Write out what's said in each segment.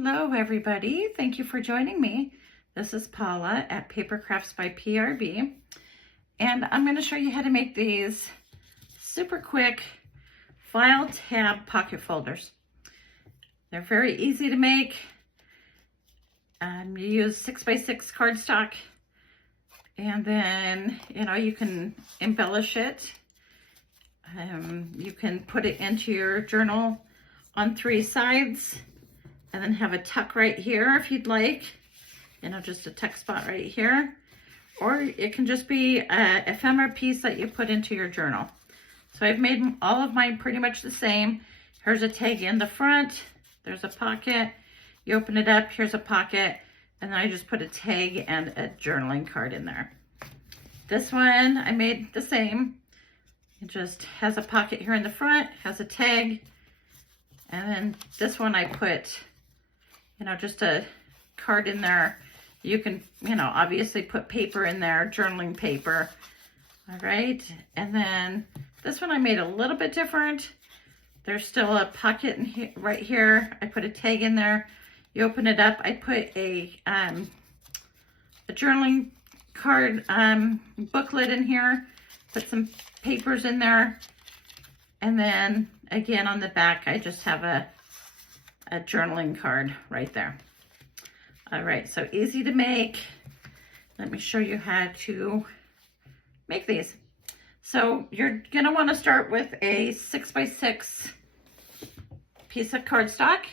Hello everybody, thank you for joining me. This is Paula at Paper Crafts by PRB, and I'm going to show you how to make these super quick file tab pocket folders. They're very easy to make. You use 6x6 cardstock, and then you can embellish it. You can put it into your journal on 3 sides and then have a tuck right here if you'd like, just a tuck spot right here, or it can just be an ephemera piece that you put into your journal. So I've made all of mine pretty much the same. Here's a tag in the front, there's a pocket, you open it up, here's a pocket, and then I just put a tag and a journaling card in there. This one I made the same. It just has a pocket here in the front, has a tag, and then this one I put, just a card in there. You can, obviously put paper in there, journaling paper. All right, and then this one I made a little bit different. There's still a pocket in here, right here. I put a tag in there. You open it up. I put a journaling card booklet in here. Put some papers in there, and then again on the back I just have a journaling card right there. All right, so easy to make. Let me show you how to make these. So you're gonna want to start with a 6x6 piece of cardstock.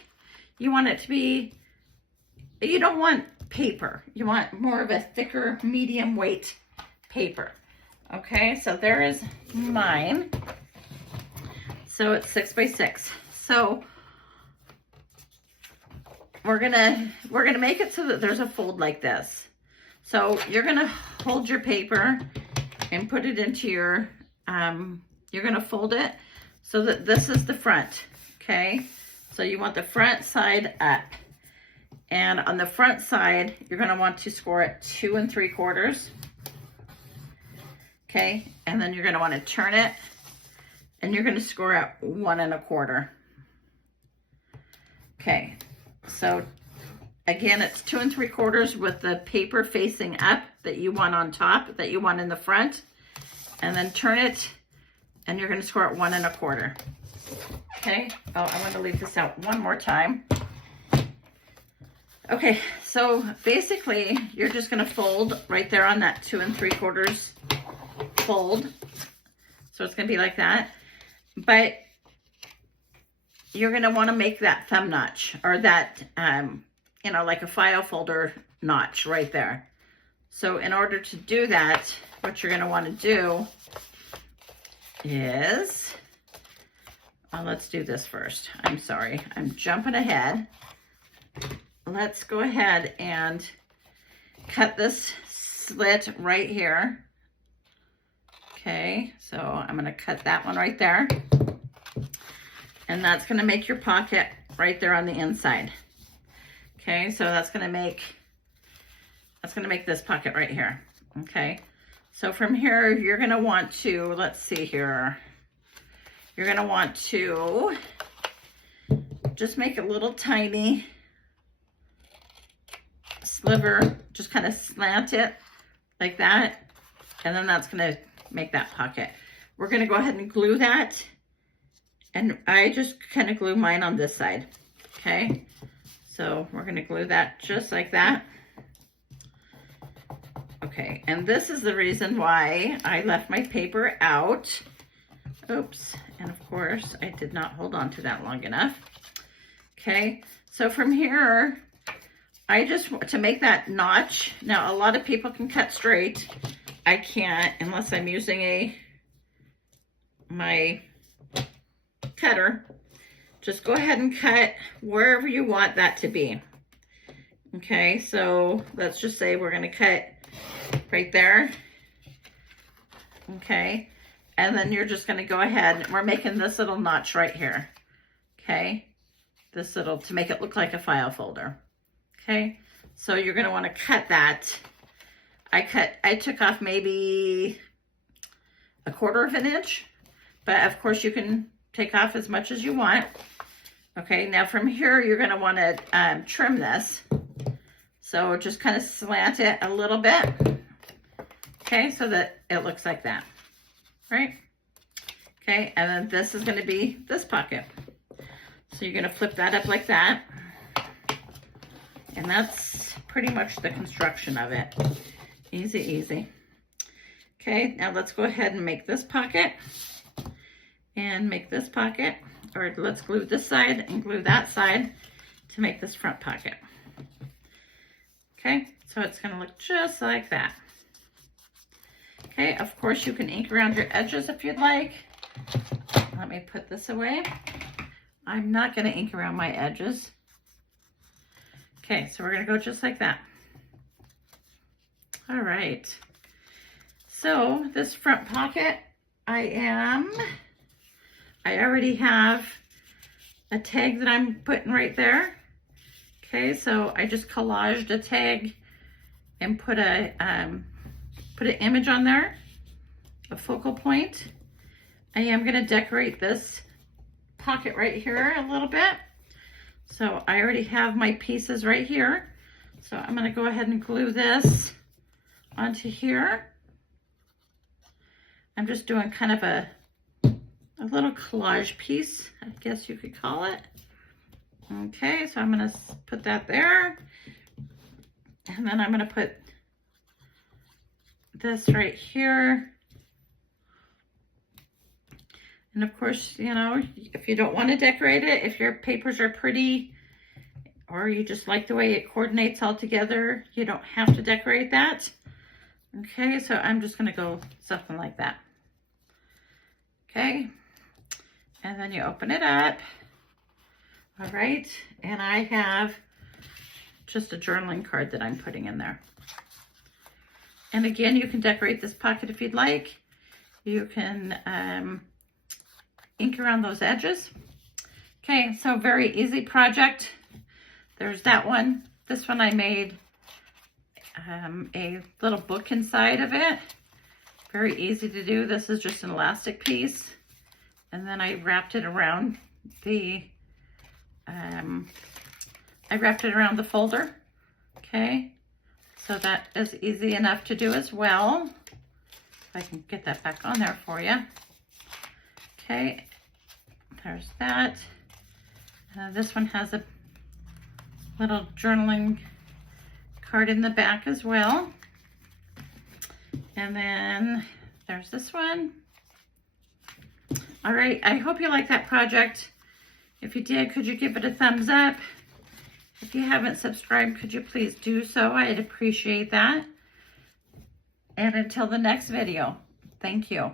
You want it to be, you don't want paper, you want more of a thicker medium weight paper. Okay, so there is mine. So it's 6x6. So we're gonna make it so that there's a fold like this. So you're gonna hold your paper and put it into your, you're gonna fold it so that this is the front. Okay, so you want the front side up, and on the front side you're gonna want to score it 2 3/4. Okay, and then you're going to want to turn it, and you're going to score at 1 1/4. Okay, so again, it's 2 3/4 with the paper facing up that you want on top, that you want in the front, and then turn it, and you're going to score at 1 1/4. Okay, oh, I want to leave this out one more time. Okay, so basically, you're just going to fold right there on that 2 3/4 fold. So it's going to be like that, but you're going to want to make that thumb notch, or that like a file folder notch right there. So in order to do that, what you're going to want to do is, let's do this first. I'm sorry, I'm jumping ahead. Let's go ahead and cut this slit right here. Okay, so I'm going to cut that one right there, and that's going to make your pocket right there on the inside. Okay, so that's going to make this pocket right here. Okay, so from here you're going to want to, let's see here, you're going to want to just make a little tiny sliver, just kind of slant it like that, and then that's going to make that pocket. We're going to go ahead and glue that, and I just kind of glue mine on this side. Okay, so we're going to glue that just like that. Okay, and this is the reason why I left my paper out. Oops, and of course I did not hold on to that long enough. Okay, so from here I just, to make that notch, now a lot of people can cut straight. I can't unless I'm using my cutter. Just go ahead and cut wherever you want that to be. Okay, so let's just say we're going to cut right there. Okay, and then you're just going to go ahead, we're making this little notch right here. Okay, this little, to make it look like a file folder. Okay, so you're going to want to cut that. I took off maybe 1/4 inch, but of course you can take off as much as you want. Okay, now from here, you're gonna wanna trim this. So just kind of slant it a little bit. Okay, so that it looks like that, right? Okay, and then this is gonna be this pocket. So you're gonna flip that up like that. And that's pretty much the construction of it. Easy, easy. Okay, now let's go ahead and make this pocket and make this pocket, or let's glue this side and glue that side to make this front pocket. Okay, so it's gonna look just like that. Okay, of course you can ink around your edges if you'd like. Let me put this away. I'm not gonna ink around my edges. Okay, so we're gonna go just like that. All right, so this front pocket, I already have a tag that I'm putting right there. Okay, so I just collaged a tag and put an image on there, a focal point. I am gonna decorate this pocket right here a little bit. So I already have my pieces right here. So I'm gonna go ahead and glue this onto here. I'm just doing kind of a little collage piece, I guess you could call it. Okay, so I'm gonna put that there. And then I'm gonna put this right here. And of course, you know, if you don't want to decorate it, if your papers are pretty, or you just like the way it coordinates all together, you don't have to decorate that. Okay, so I'm just gonna go something like that. Okay, and then you open it up. All right, and I have just a journaling card that I'm putting in there. And again, you can decorate this pocket if you'd like. You can ink around those edges. Okay, so very easy project. There's that one. This one I made a little book inside of it. Very easy to do. This is just an elastic piece. And then I wrapped it around the folder. Okay, so that is easy enough to do as well. If I can get that back on there for you. Okay, there's that. This one has a little journaling card in the back as well. And then there's this one. All right, I hope you like that project. If you did, could you give it a thumbs up? If you haven't subscribed, could you please do so? I'd appreciate that. And until the next video, thank you.